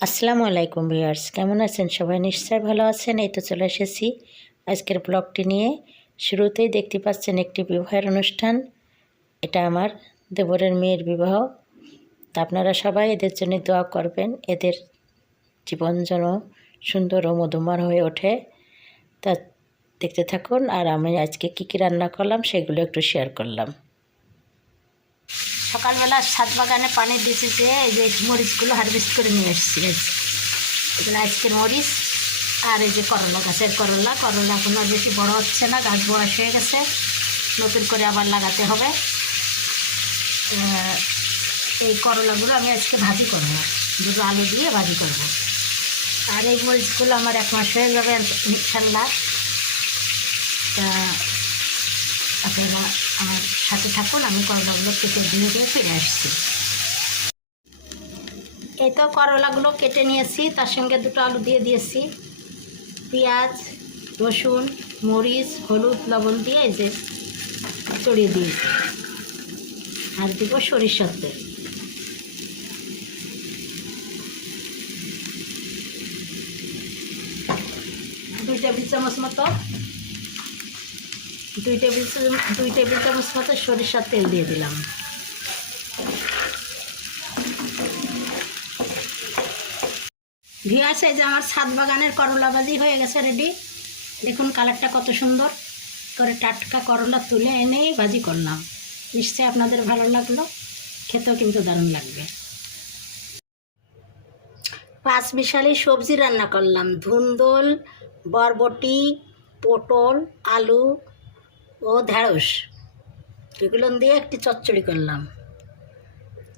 আসসালামু আলাইকুম ভিউয়ার্স, কেমন আছেন? সবাই নিশ্চয় ভালো আছেন। এই তো চলে এসেছি আজকের ব্লগটি নিয়ে। শুরুতেই দেখতে পাচ্ছেন একটি বিবাহের অনুষ্ঠান। এটা আমার দেবরের মেয়ের বিবাহ। তা আপনারা সবাই এদের জন্য দোয়া করবেন। এদের জীবন যেন সুন্দর ও মধুময় হয়ে ওঠে। তা দেখতে থাকুন, আর আমি আজকে কী কী রান্না করলাম সেগুলো একটু শেয়ার করলাম। সকালবেলা ছাদ বাগানে পানি দিয়েছি যে, এই যে মরিচগুলো হারভেস্ট করে নিয়ে এসেছি আজ। এগুলো আজকের মরিচ আর এই যে করলা, গাছের করলা। করলা এখন আর বেশি বড় হচ্ছে না, গাছ বয়স হয়ে গেছে। নতুন করে আবার লাগাতে হবে। এই করলাগুলো আমি আজকে ভাজি করব। দুটো আলু দিয়ে ভাজি করব। আর এই মরিচগুলো আমার এক মাস হয়ে যাবে ইনশাল্লাহ তা, আপনারা আমার সাথে থাকুন, আমি করলাগুলো কেটে দিয়ে ফিরে আসছি। এই তো করলাগুলো কেটে নিয়েছি, তার সঙ্গে দুটো আলু দিয়ে দিয়েছি। পেঁয়াজ, রসুন, মরিচ, হলুদ, লবণ দিয়ে এই যে চড়িয়ে দিয়েছি। আর দিব সরিষার তেল। দুই টেবিল চামচ মতো দুই টেবিল দুই টেবিল চামচ মতো সরিষার তেল দিয়ে দিলাম। ভিয়াস এই যে আমার ছাদ বাগানের করলা বাজি হয়ে গেছে রেডি দেখুন কালারটা কত সুন্দর। করে টাটকা করলা তুলে এনে ভাজি করলাম। নিশ্চয়ই আপনাদের ভালো লাগল। খেতেও কিন্তু দারুণ লাগবে। পাঁচ মিশালি সবজি রান্না করলাম। ধুন্দল, বরবটি, পটল, আলু ও ঢেঁড়স এগুলো দিয়ে একটি চচ্চড়ি করলাম।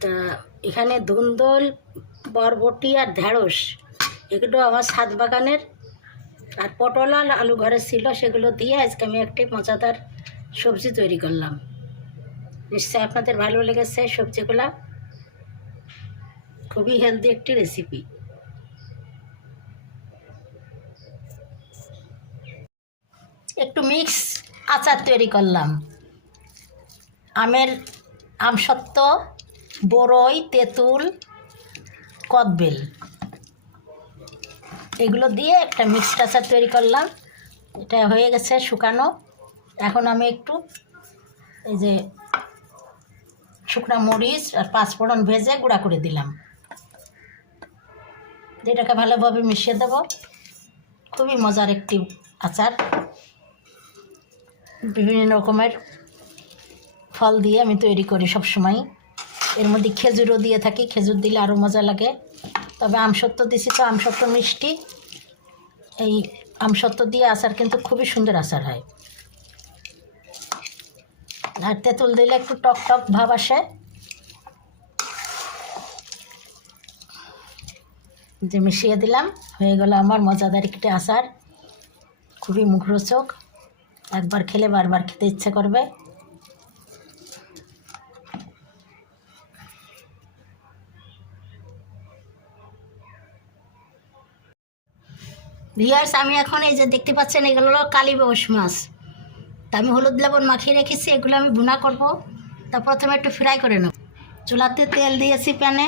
তা এখানে ধুন্দল, বরবটি আর ঢেঁড়স এগুলো আমার ছাদ বাগানের। আর পটল আর আলু ঘরে ছিল, সেগুলো দিয়ে আজকে আমি একটি মজাদার সবজি তৈরি করলাম। নিশ্চয়ই আপনাদের ভালো লেগেছে সবজিগুলো। খুবই হেলদি একটি রেসিপি একটু মিক্স আচার তৈরি করলাম। আমের আমসত্ত্ব বড়ই তেঁতুল, কদবেল। এগুলো দিয়ে একটা মিক্সড আচার তৈরি করলাম। এটা হয়ে গেছে শুকানো। এখন আমি একটু এই যে শুকনো মরিচ আর পাঁচফোড়ন ভেজে গুঁড়া করে দিলাম। এটাকে ভালোভাবে মিশিয়ে দেব। খুবই মজার একটি আচার। বিভিন্ন রকমের ফল দিয়ে আমি তৈরি করি সব সময় এর মধ্যে খেজুরও দিয়ে থাকি, খেজুর দিলে আরও মজা লাগে। তবে আমসত্ত্ব দিছি তো আমসত্ত্ব মিষ্টি। এই আমসত্ত্ব দিয়ে আচার কিন্তু খুবই সুন্দর আচার হয়। আর তেঁতুল দিলে একটু টক টক ভাব আসে। যে মিশিয়ে দিলাম, হয়ে গেল আমার মজাদার একটি আচার। খুবই মুখরোচক। একবার খেলে বারবার খেতে ইচ্ছে করবে। ভিয়ার্স আমি এখন এই যে দেখতে পাচ্ছেন, এগুলো হলো কালী বউস মাছ তা আমি হলুদ লবণ মাখিয়ে রেখেছি, এগুলো আমি ভুনা করব। তা প্রথমে একটু ফ্রাই করে নেব। চুলাতে তেল দিয়েছি প্যানে,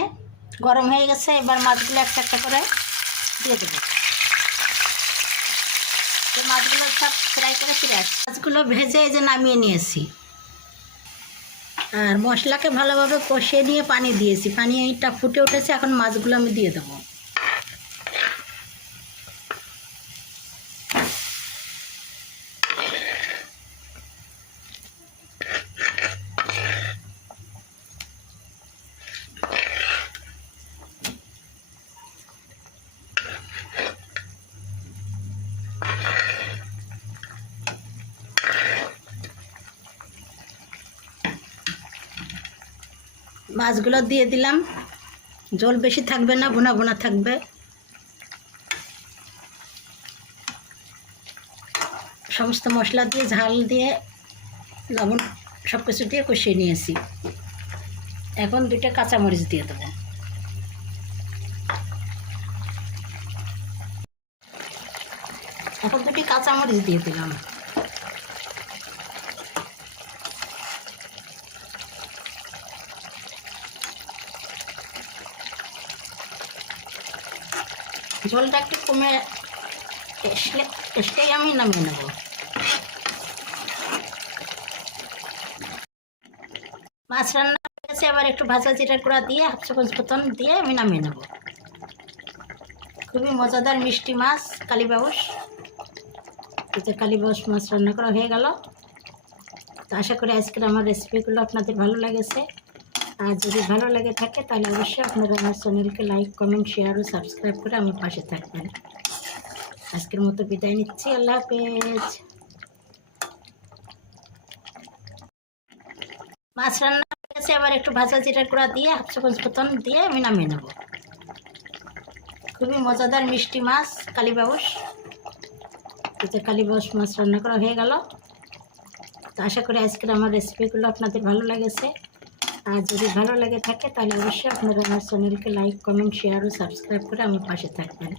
গরম হয়ে গেছে, এবার মাছগুলো একটা একটা করে দিয়ে দেবো। মাছগুলো সব ফ্রাই করে ফিরে আসছি মাছগুলো ভেজে এই যে নামিয়ে নিয়েছি। আর মশলাকে ভালোভাবে কষিয়ে নিয়ে পানি দিয়েছি। পানি এইটা ফুটে উঠেছে, এখন মাছগুলো আমি দিয়ে দেবো। মাছগুলো দিয়ে দিলাম। জল বেশি থাকবে না, ভুনা ভুনা থাকবে। সমস্ত মশলা দিয়ে, ঝাল দিয়ে, লবণ সব কিছু দিয়ে কষিয়ে নিয়েছি। এখন দুইটা কাঁচামরিচ দিয়ে দেবো। এখন দুটি কাঁচামরিচ দিয়ে দিলাম। ঝোলটা একটু কমে এসলে এসলেই আমি নামিয়ে নেব। মাছ রান্না হয়ে গেছে, এবার একটু ভাজা জিরার গুঁড়া দিয়ে, হাফ চামচ মতন দিয়ে আমি নামিয়ে নেব। খুবই মজাদার মিষ্টি মাছ কালীবাউস এতে কালীবাউস মাছ রান্না করা হয়ে গেল। তো আশা করি আজকের আমার রেসিপিগুলো আপনাদের ভালো লেগেছে। আর যদি ভালো লাগে থাকে, তাহলে অবশ্যই আপনারা আমার চ্যানেলকে লাইক কমেন্ট শেয়ার ও সাবস্ক্রাইব করে আমার পাশে থাকবেন। আজকের মতো বিদায় নিচ্ছি, আল্লাহ হাফেজ। মাছ রান্না হয়ে গেছে, এবার একটু ভাজা জিরার গুঁড়া দিয়ে, হাফ চামচ মতন দিয়ে আমি নামিয়ে নেব। খুবই মজাদার মিষ্টি মাছ কালীবাউস এতে কালীবাউস মাছ রান্না করা হয়ে গেল। তো আশা করি আজকের আমার রেসিপিগুলো আপনাদের ভালো লেগেছে। আর যদি ভালো লাগে থাকে, তাহলে অবশ্যই আপনারা আমার চ্যানেলকে লাইক কমেন্ট শেয়ার ও সাবস্ক্রাইব করে আমার পাশে থাকবেন।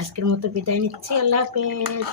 আজকের মতো বিদায় নিচ্ছি, আল্লাহ হাফেজ।